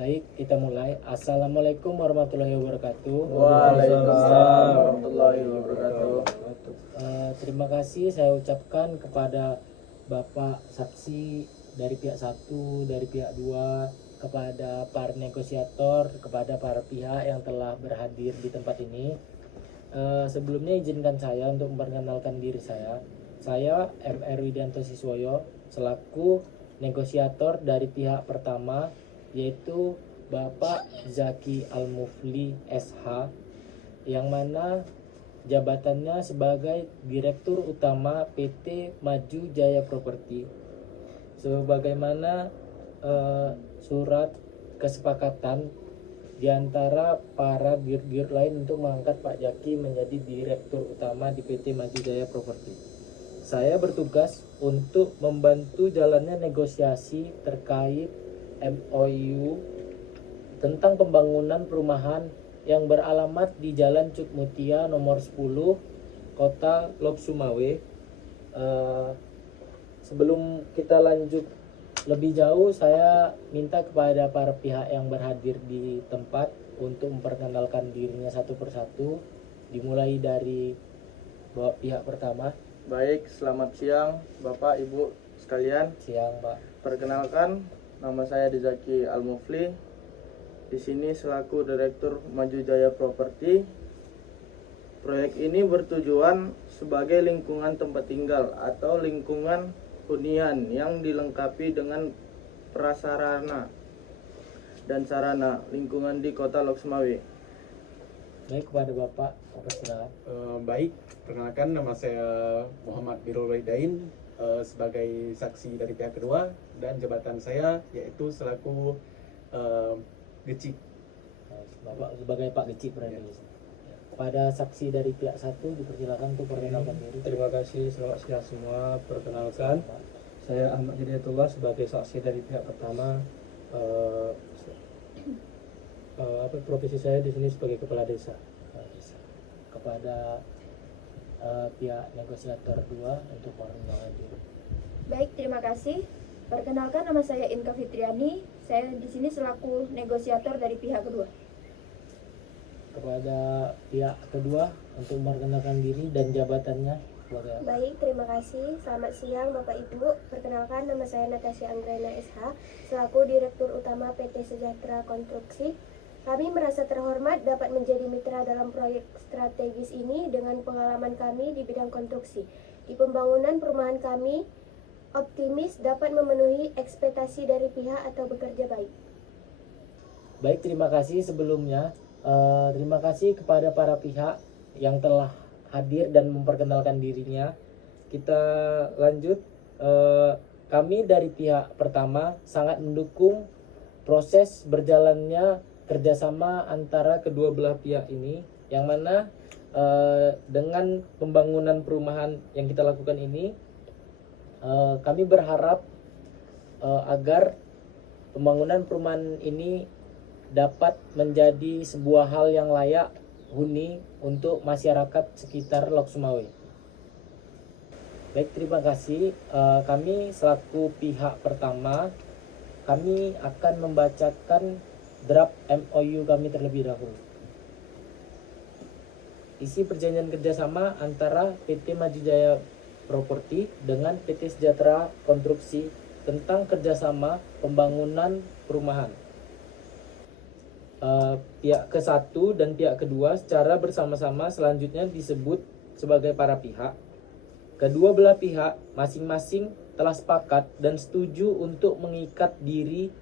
Baik, kita mulai. Assalamualaikum warahmatullahi wabarakatuh. Waalaikumsalam warahmatullahi wabarakatuh. Terima kasih saya ucapkan kepada Bapak saksi dari pihak 1, dari pihak 2, kepada para negosiator, kepada para pihak yang telah berhadir di tempat ini. Sebelumnya izinkan saya untuk memperkenalkan diri saya. Saya MR Widianto Siswoyo selaku negosiator dari pihak pertama, yaitu Bapak Zaki Al-Mufli SH, yang mana jabatannya sebagai Direktur Utama PT Maju Jaya Properti. Sebagaimana surat kesepakatan di antara para dir-dir lain untuk mengangkat Pak Zaki menjadi Direktur Utama di PT Maju Jaya Properti. Saya bertugas untuk membantu jalannya negosiasi terkait MOU tentang pembangunan perumahan yang beralamat di Jalan Cuk Mutia nomor 10, Kota Lop Sumawe. Sebelum kita lanjut lebih jauh, saya minta kepada para pihak yang berhadir di tempat untuk memperkenalkan dirinya satu persatu, dimulai dari pihak pertama. Baik, selamat siang Bapak Ibu sekalian. Siang, Pak. Perkenalkan, nama saya Zaki Al-Mufli. Di sini selaku Direktur Maju Jaya Properti. Proyek ini bertujuan sebagai lingkungan tempat tinggal atau lingkungan hunian yang dilengkapi dengan prasarana dan sarana lingkungan di Kota Lok Sumawe. Baik, kepada Bapak, silakan. Baik, perkenalkan nama saya Muhammad Birul Waidain sebagai saksi dari pihak kedua, dan jabatan saya yaitu selaku Gecik. Bapak sebagai Pak Gecik berada di sini. Pada saksi dari pihak 1 dipersilakan untuk perkenalkan diri. Terima kasih, selamat siang semua. Perkenalkan, saya Ahmad Hidayatullah sebagai saksi dari pihak pertama. Profesi saya di sini sebagai kepala desa. Kepada pihak negosiator 2 untuk perkenalkan diri. Baik, terima kasih. Perkenalkan, nama saya Inka Fitriani. Saya di sini selaku negosiator dari pihak kedua. Kepada pihak kedua untuk memperkenalkan diri dan jabatannya sebagai apa? Baik, terima kasih. Selamat siang Bapak Ibu. Perkenalkan, nama saya Natasha Anggrena SH selaku Direktur Utama PT Sejahtera Konstruksi. Kami merasa terhormat dapat menjadi mitra dalam proyek strategis ini dengan pengalaman kami di bidang konstruksi. Di pembangunan perumahan kami optimis dapat memenuhi ekspektasi dari pihak atau bekerja baik. Baik, terima kasih sebelumnya. Terima kasih kepada para pihak yang telah hadir dan memperkenalkan dirinya. Kita lanjut. Kami dari pihak pertama sangat mendukung proses berjalannya kerjasama antara kedua belah pihak ini, yang mana dengan pembangunan perumahan yang kita lakukan ini, kami berharap agar pembangunan perumahan ini dapat menjadi sebuah hal yang layak huni untuk masyarakat sekitar Lok Sumawe. Baik, terima kasih. Kami selaku pihak pertama, kami akan membacakan draft MOU kami terlebih dahulu. Isi perjanjian kerjasama antara PT Maju Jaya Properti dengan PT Sejahtera Konstruksi tentang kerjasama pembangunan perumahan. Pihak ke-1 dan pihak kedua secara bersama-sama selanjutnya disebut sebagai para pihak. Kedua belah pihak masing-masing telah sepakat dan setuju untuk mengikat diri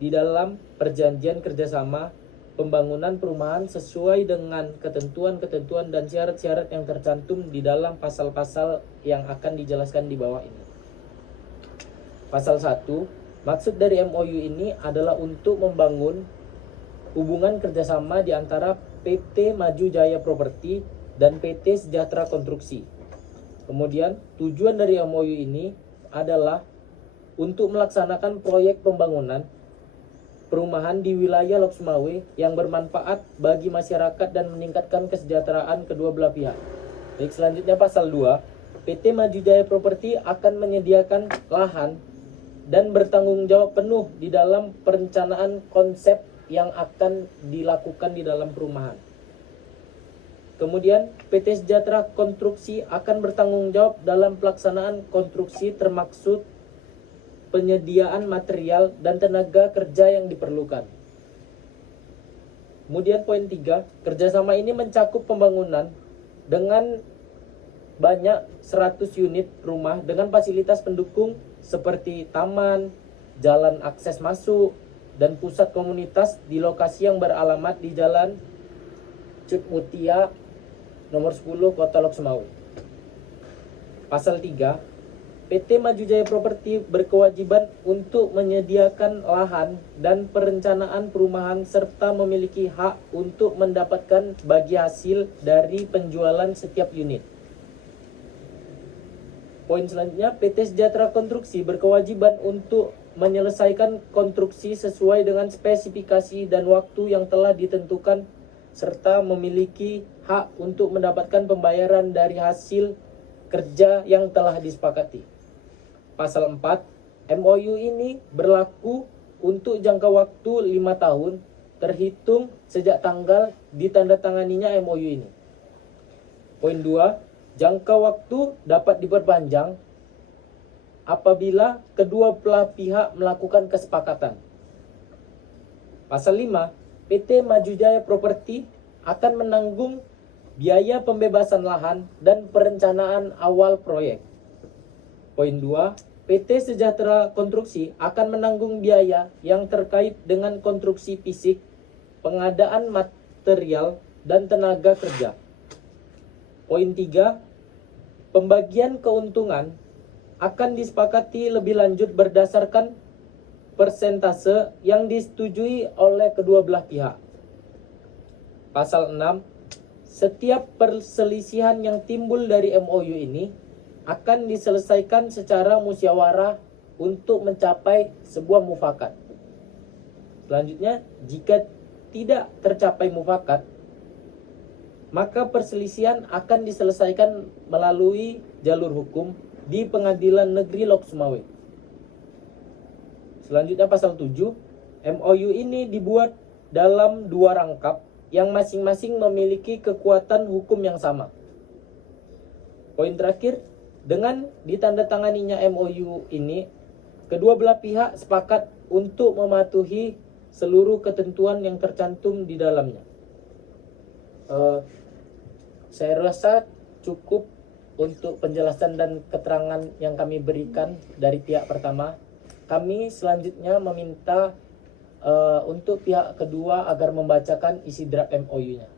di dalam perjanjian kerjasama pembangunan perumahan sesuai dengan ketentuan-ketentuan dan syarat-syarat yang tercantum di dalam pasal-pasal yang akan dijelaskan di bawah ini. Pasal 1, maksud dari MOU ini adalah untuk membangun hubungan kerjasama di antara PT Maju Jaya Properti dan PT Sejahtera Konstruksi. Kemudian tujuan dari MOU ini adalah untuk melaksanakan proyek pembangunan perumahan di wilayah Lok Sumawe yang bermanfaat bagi masyarakat dan meningkatkan kesejahteraan kedua belah pihak. Baik, selanjutnya pasal 2, PT Maju Jaya Properti akan menyediakan lahan dan bertanggung jawab penuh di dalam perencanaan konsep yang akan dilakukan di dalam perumahan. Kemudian PT Sejahtera Konstruksi akan bertanggung jawab dalam pelaksanaan konstruksi termaksud penyediaan material dan tenaga kerja yang diperlukan. Kemudian poin 3, kerjasama ini mencakup pembangunan dengan banyak 100 unit rumah dengan fasilitas pendukung seperti taman, jalan akses masuk, dan pusat komunitas di lokasi yang beralamat di Jalan Cut Mutia nomor 10 Kota Lok Sumawe. Pasal 3, PT Maju Jaya Properti berkewajiban untuk menyediakan lahan dan perencanaan perumahan serta memiliki hak untuk mendapatkan bagi hasil dari penjualan setiap unit. Poin selanjutnya, PT Sejahtera Konstruksi berkewajiban untuk menyelesaikan konstruksi sesuai dengan spesifikasi dan waktu yang telah ditentukan serta memiliki hak untuk mendapatkan pembayaran dari hasil kerja yang telah disepakati. Pasal 4, MOU ini berlaku untuk jangka waktu 5 tahun terhitung sejak tanggal ditandatanganinya MOU ini. Poin 2, jangka waktu dapat diperpanjang apabila kedua belah pihak melakukan kesepakatan. Pasal 5, PT Maju Jaya Properti akan menanggung biaya pembebasan lahan dan perencanaan awal proyek. Poin 2, PT Sejahtera Konstruksi akan menanggung biaya yang terkait dengan konstruksi fisik, pengadaan material, dan tenaga kerja. Poin 3, pembagian keuntungan akan disepakati lebih lanjut berdasarkan persentase yang disetujui oleh kedua belah pihak. Pasal 6, setiap perselisihan yang timbul dari MOU ini akan diselesaikan secara musyawarah untuk mencapai sebuah mufakat. Selanjutnya, jika tidak tercapai mufakat, maka perselisihan akan diselesaikan melalui jalur hukum di Pengadilan Negeri Lok Sumawe. Selanjutnya pasal 7, MOU ini dibuat dalam 2 rangkap yang masing-masing memiliki kekuatan hukum yang sama. Poin terakhir, dengan ditandatanganinya MOU ini, kedua belah pihak sepakat untuk mematuhi seluruh ketentuan yang tercantum di dalamnya. Saya rasa cukup untuk penjelasan dan keterangan yang kami berikan dari pihak pertama. Kami selanjutnya meminta untuk pihak kedua agar membacakan isi draft MOU-nya.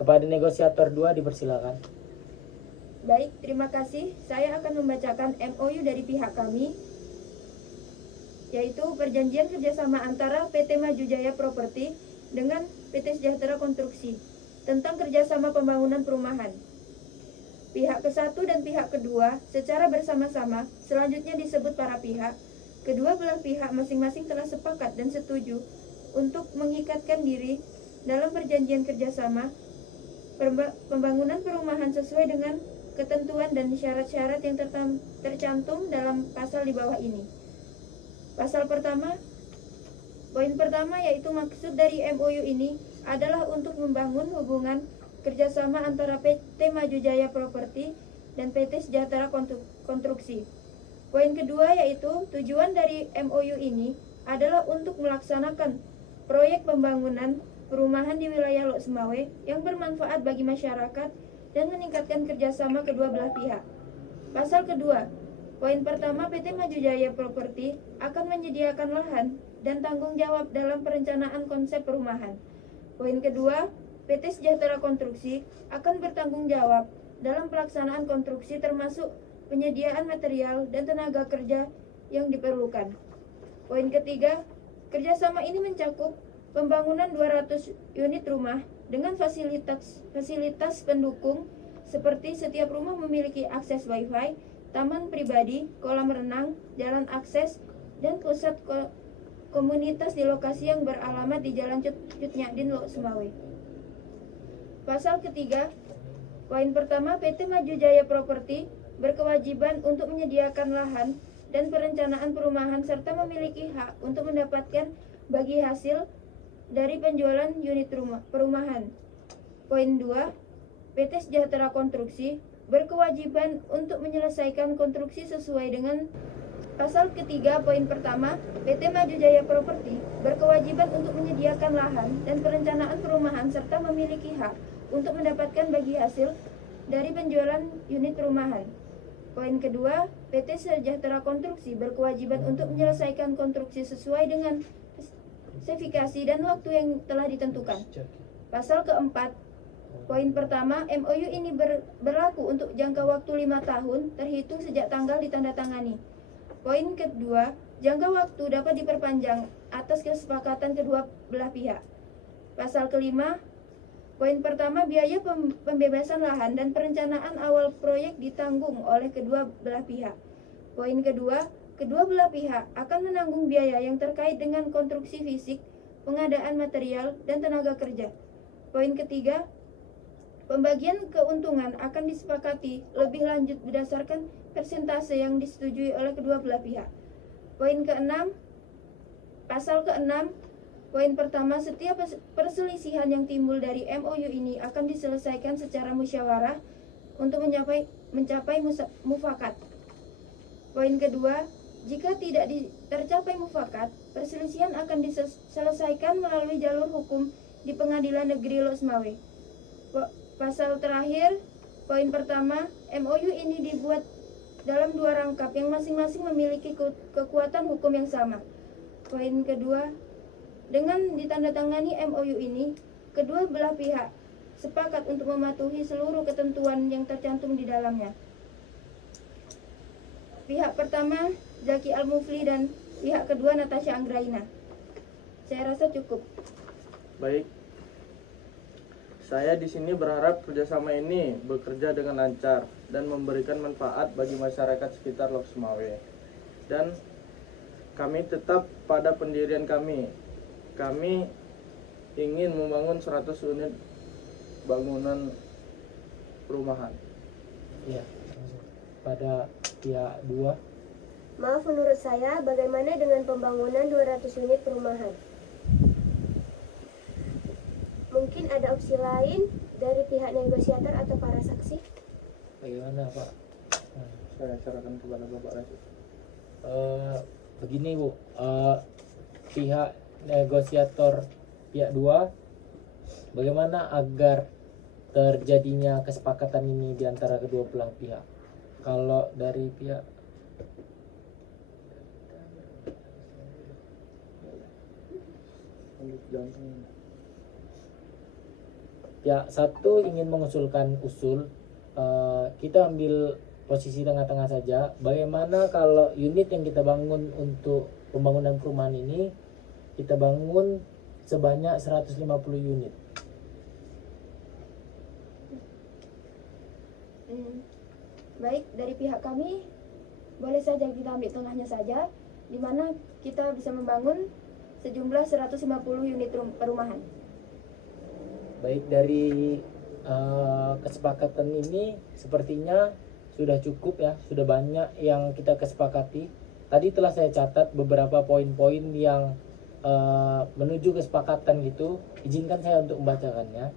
Kepada negosiator 2 dipersilakan. Baik, terima kasih. Saya akan membacakan MOU dari pihak kami, yaitu perjanjian kerjasama antara PT Maju Jaya Properti dengan PT Sejahtera Konstruksi tentang kerjasama pembangunan perumahan. Pihak ke-1 dan pihak kedua secara bersama-sama selanjutnya disebut para pihak. Kedua belah pihak masing-masing telah sepakat dan setuju untuk mengikatkan diri dalam perjanjian kerjasama pembangunan perumahan sesuai dengan ketentuan dan syarat-syarat yang tercantum dalam pasal di bawah ini. Pasal pertama, poin pertama yaitu maksud dari MOU ini adalah untuk membangun hubungan kerjasama antara PT Maju Jaya Properti dan PT Sejahtera Konstruksi. Poin kedua yaitu tujuan dari MOU ini adalah untuk melaksanakan proyek pembangunan perumahan di wilayah Lok Sumawe yang bermanfaat bagi masyarakat dan meningkatkan kerjasama kedua belah pihak. Pasal kedua, poin pertama, PT Maju Jaya Properti akan menyediakan lahan dan tanggung jawab dalam perencanaan konsep perumahan. Poin kedua, PT Sejahtera Konstruksi akan bertanggung jawab dalam pelaksanaan konstruksi termasuk penyediaan material dan tenaga kerja yang diperlukan. Poin ketiga, kerjasama ini mencakup pembangunan 200 unit rumah dengan fasilitas pendukung seperti setiap rumah memiliki akses wifi, taman pribadi, kolam renang, jalan akses, dan pusat komunitas di lokasi yang beralamat di Jalan Cut Nyadin, Lok Sumawe. Pasal ketiga, poin pertama, PT Maju Jaya Properti berkewajiban untuk menyediakan lahan dan perencanaan perumahan serta memiliki hak untuk mendapatkan bagi hasil dari penjualan unit perumahan. Poin 2, PT Sejahtera Konstruksi berkewajiban untuk menyelesaikan konstruksi sesuai dengan pasal ketiga poin pertama. PT Maju Jaya Properti berkewajiban untuk menyediakan lahan dan perencanaan perumahan serta memiliki hak untuk mendapatkan bagi hasil dari penjualan unit perumahan. Poin kedua, PT Sejahtera Konstruksi berkewajiban untuk menyelesaikan konstruksi sesuai dengan spesifikasi dan waktu yang telah ditentukan. Pasal keempat, poin pertama, MOU ini berlaku untuk jangka waktu 5 tahun terhitung sejak tanggal ditandatangani. Poin kedua, jangka waktu dapat diperpanjang atas kesepakatan kedua belah pihak. Pasal kelima, poin pertama, biaya pembebasan lahan dan perencanaan awal proyek ditanggung oleh kedua belah pihak. Poin kedua, kedua belah pihak akan menanggung biaya yang terkait dengan konstruksi fisik, pengadaan material, dan tenaga kerja. Poin ketiga, pembagian keuntungan akan disepakati lebih lanjut berdasarkan persentase yang disetujui oleh kedua belah pihak. Poin keenam, pasal keenam, poin pertama, setiap perselisihan yang timbul dari MOU ini akan diselesaikan secara musyawarah untuk mencapai mufakat. Poin kedua, jika tidak tercapai mufakat, perselisihan akan diselesaikan melalui jalur hukum di Pengadilan Negeri Losmawe. Pasal terakhir, poin pertama, MOU ini dibuat dalam 2 rangkap yang masing-masing memiliki kekuatan hukum yang sama. Poin kedua, dengan ditandatangani MOU ini, kedua belah pihak sepakat untuk mematuhi seluruh ketentuan yang tercantum di dalamnya. Pihak pertama, Zaki Al-Mufli, dan pihak kedua, Natasha Anggraina. Saya rasa cukup. Baik, saya di sini berharap kerjasama ini bekerja dengan lancar dan memberikan manfaat bagi masyarakat sekitar Losmawe. Dan kami tetap pada pendirian kami. Kami ingin membangun 100 unit bangunan perumahan. Ya, pada pihak 2. Maaf, menurut saya, bagaimana dengan pembangunan 200 unit perumahan? Mungkin ada opsi lain dari pihak negosiator atau para saksi? Bagaimana Pak? Saya serahkan kepada Bapak Rasid. Begini Bu, pihak negosiator pihak 2, bagaimana agar terjadinya kesepakatan ini di antara kedua belah pihak? Kalau dari pihak pihak 1 ingin mengusulkan usul, kita ambil posisi tengah-tengah saja. Bagaimana kalau unit yang kita bangun untuk pembangunan perumahan ini kita bangun sebanyak 150 unit? Baik, dari pihak kami boleh saja kita ambil tengahnya saja, di mana kita bisa membangun sejumlah 150 unit perumahan. Baik, dari kesepakatan ini sepertinya sudah cukup ya, sudah banyak yang kita kesepakati. Tadi telah saya catat beberapa poin-poin yang menuju kesepakatan gitu. Izinkan saya untuk membacakannya.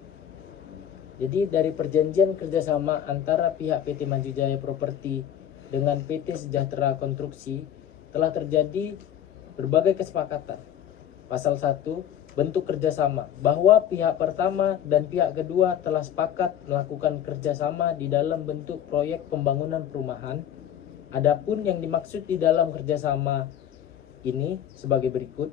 Jadi dari perjanjian kerjasama antara pihak PT Maju Jaya Properti dengan PT Sejahtera Konstruksi telah terjadi berbagai kesepakatan. Pasal 1, bentuk kerjasama, bahwa pihak pertama dan pihak kedua telah sepakat melakukan kerjasama di dalam bentuk proyek pembangunan perumahan. Adapun yang dimaksud di dalam kerjasama ini sebagai berikut.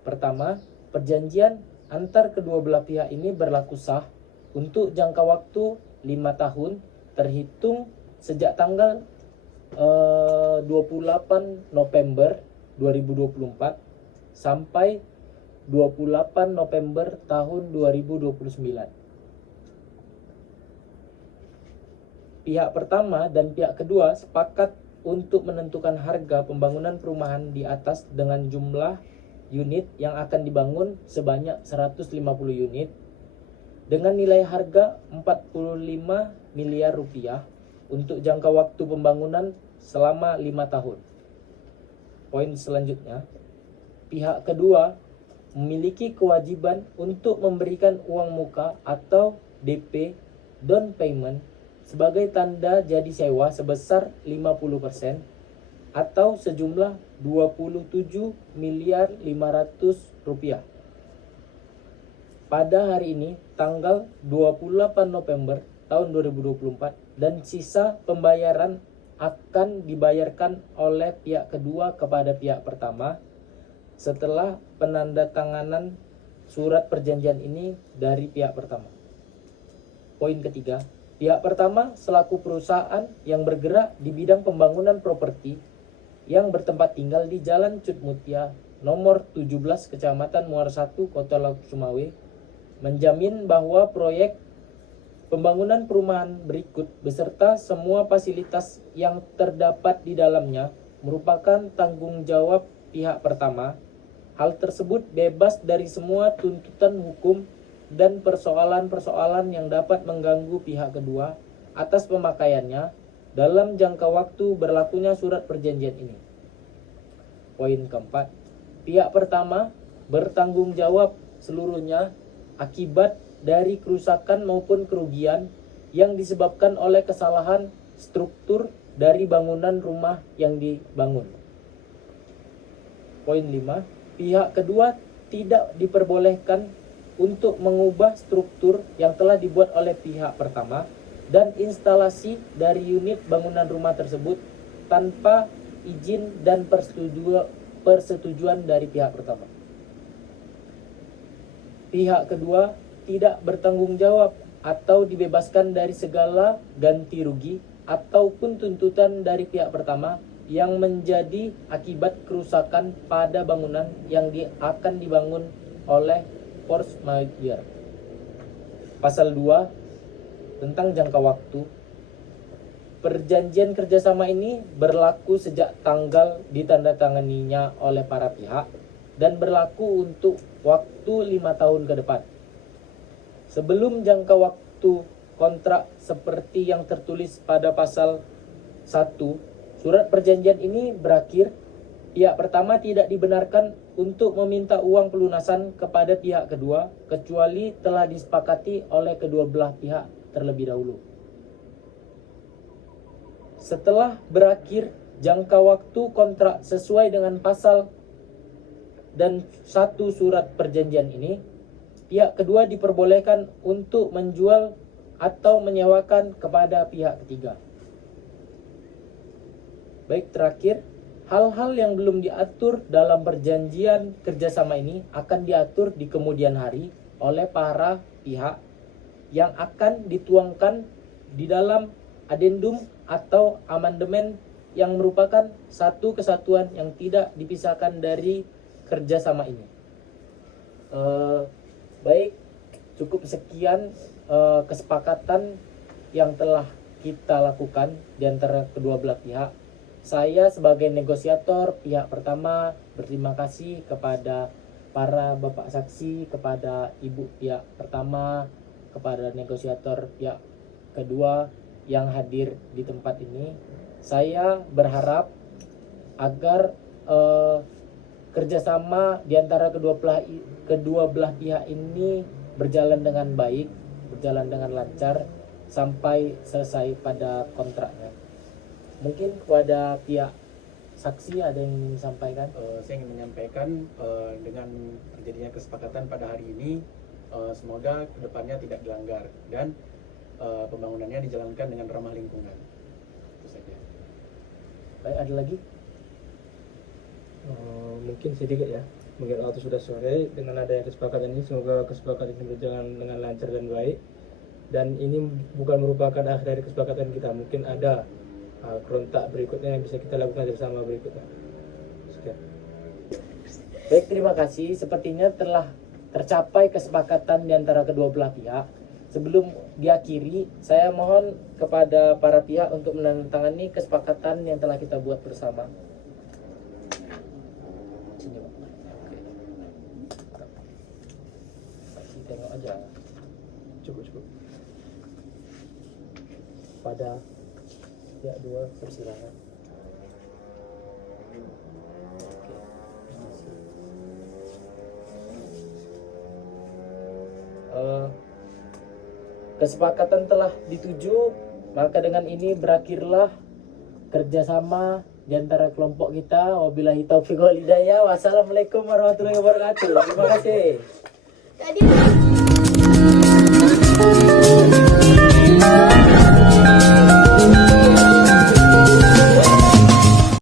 Pertama, perjanjian antar kedua belah pihak ini berlaku sah untuk jangka waktu 5 tahun terhitung sejak tanggal 28 November 2024 sampai 28 November tahun 2029. Pihak pertama dan pihak kedua sepakat untuk menentukan harga pembangunan perumahan di atas dengan jumlah unit yang akan dibangun sebanyak 150 unit dengan nilai harga 45 miliar rupiah untuk jangka waktu pembangunan selama 5 tahun. Poin selanjutnya, pihak kedua memiliki kewajiban untuk memberikan uang muka atau DP down payment sebagai tanda jadi sewa sebesar 50% atau sejumlah 27 miliar 500 rupiah. Pada hari ini tanggal 28 November tahun 2024 dan sisa pembayaran akan dibayarkan oleh pihak kedua kepada pihak pertama setelah penandatanganan surat perjanjian ini dari pihak pertama. Poin ketiga, pihak pertama selaku perusahaan yang bergerak di bidang pembangunan properti yang bertempat tinggal di Jalan Cut Mutia nomor 17 Kecamatan Muara 1 Kota Laut Sumawe menjamin bahwa proyek pembangunan perumahan berikut beserta semua fasilitas yang terdapat di dalamnya merupakan tanggung jawab pihak pertama. Hal tersebut bebas dari semua tuntutan hukum dan persoalan-persoalan yang dapat mengganggu pihak kedua atas pemakaiannya dalam jangka waktu berlakunya surat perjanjian ini. Poin keempat, pihak pertama bertanggung jawab seluruhnya akibat dari kerusakan maupun kerugian yang disebabkan oleh kesalahan struktur dari bangunan rumah yang dibangun. Poin 5, pihak kedua tidak diperbolehkan untuk mengubah struktur yang telah dibuat oleh pihak pertama dan instalasi dari unit bangunan rumah tersebut tanpa izin dan persetujuan dari pihak pertama. Pihak kedua tidak bertanggung jawab atau dibebaskan dari segala ganti rugi ataupun tuntutan dari pihak pertama yang menjadi akibat kerusakan pada bangunan yang akan dibangun oleh force majeure. Pasal 2 tentang jangka waktu. Perjanjian kerjasama ini berlaku sejak tanggal ditandatanganinya oleh para pihak dan berlaku untuk waktu 5 tahun ke depan. Sebelum jangka waktu kontrak seperti yang tertulis pada pasal 1 surat perjanjian ini berakhir, pihak pertama tidak dibenarkan untuk meminta uang pelunasan kepada pihak kedua kecuali telah disepakati oleh kedua belah pihak terlebih dahulu. Setelah berakhir jangka waktu kontrak sesuai dengan pasal dan 1 surat perjanjian ini, pihak kedua diperbolehkan untuk menjual atau menyewakan kepada pihak ketiga. Baik, terakhir, hal-hal yang belum diatur dalam perjanjian kerjasama ini akan diatur di kemudian hari oleh para pihak yang akan dituangkan di dalam adendum atau amandemen yang merupakan satu kesatuan yang tidak dipisahkan dari kerjasama ini. Baik, cukup sekian kesepakatan yang telah kita lakukan di antara kedua belah pihak. Saya sebagai negosiator pihak pertama berterima kasih kepada para bapak saksi, kepada ibu pihak pertama, kepada negosiator pihak kedua yang hadir di tempat ini. Saya berharap agar kerjasama di antara kedua belah pihak ini berjalan dengan baik, berjalan dengan lancar sampai selesai pada kontraknya. Mungkin kepada pihak saksi ada yang ingin disampaikan? Saya ingin menyampaikan dengan terjadinya kesepakatan pada hari ini, semoga kedepannya tidak dilanggar dan pembangunannya dijalankan dengan ramah lingkungan. Itu saja. Baik, ada lagi? Mungkin sedikit ya. Mungkin waktu sudah sore, dengan adanya kesepakatan ini semoga kesepakatan ini berjalan dengan lancar dan baik. Dan ini bukan merupakan akhir dari kesepakatan kita. Mungkin ada kontak berikutnya yang bisa kita lakukan bersama berikutnya. Sekian. Baik, terima kasih. Sepertinya telah tercapai kesepakatan di antara kedua belah pihak. Sebelum diakhiri, saya mohon kepada para pihak untuk menandatangani kesepakatan yang telah kita buat bersama. Sini, Pak. Oke. Saksi tengok aja. Cukup. Pada pihak dua persilakan. Kesepakatan telah dituju, maka dengan ini berakhirlah kerjasama di antara kelompok kita. Wabillahi taufiq wal hidayah. Wassalamualaikum warahmatullahi wabarakatuh. Terima kasih. Tadi